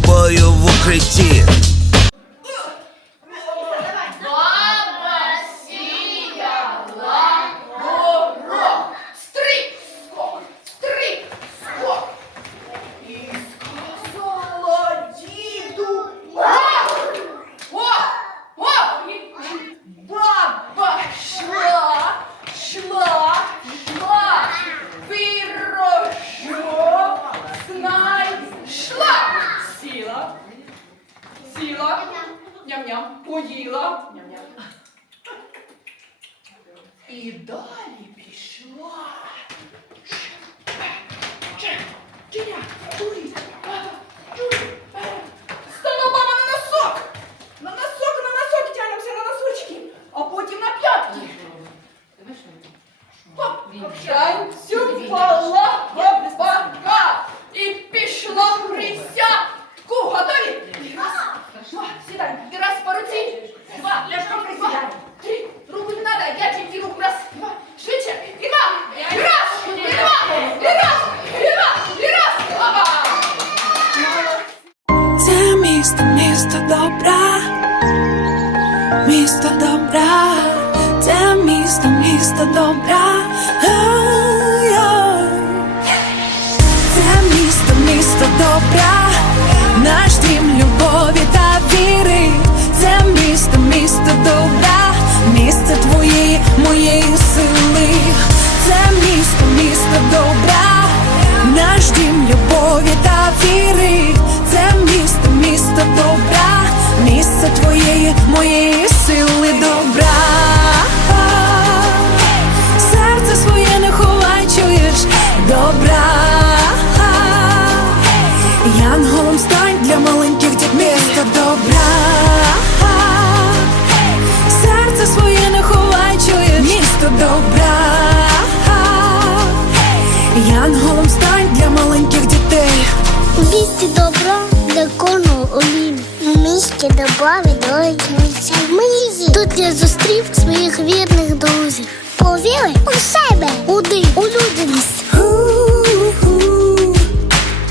тобою в укритті. Ням-ням, поїла. Ням-ням. І далі пішла. Чиня, дури, місто добра, це місто, місто добра. Це місто, місто добра, наш дім любові та віри. Це місто, місто добра, місце твоєї, моєї сили. Це місто, місто добра, наш дім любові та віри. Це місто, місто добра, місце твоєї, моєї сили добра. Серце своє не ховай, чуєш добра. Янголом стань для маленьких Місті добра відроють місця. Тут я зустрів своїх вірних друзів. Повіри у себе, уди, у людяність.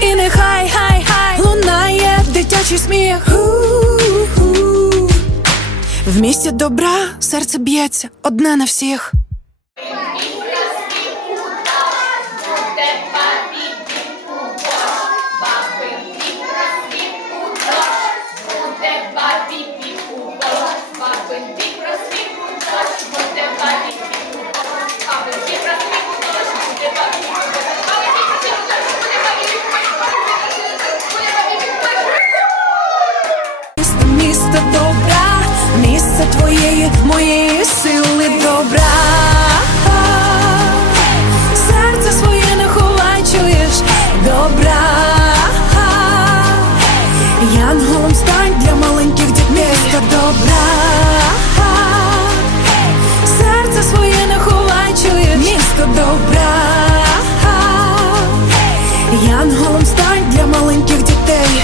І нехай хай хай лунає дитячий сміх. В місті добра серце б'ється одне на всіх. Місто добра. Янголом стань для маленьких дітей.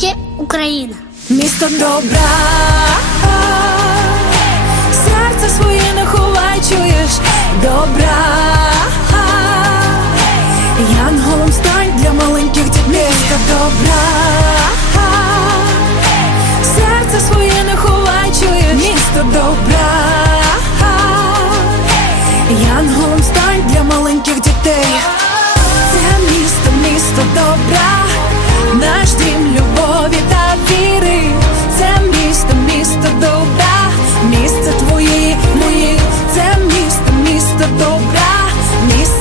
Є Україна. Місто добра, серце своє не ховай, чуєш добра.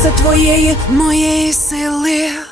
Місце твоєї, моєї сили.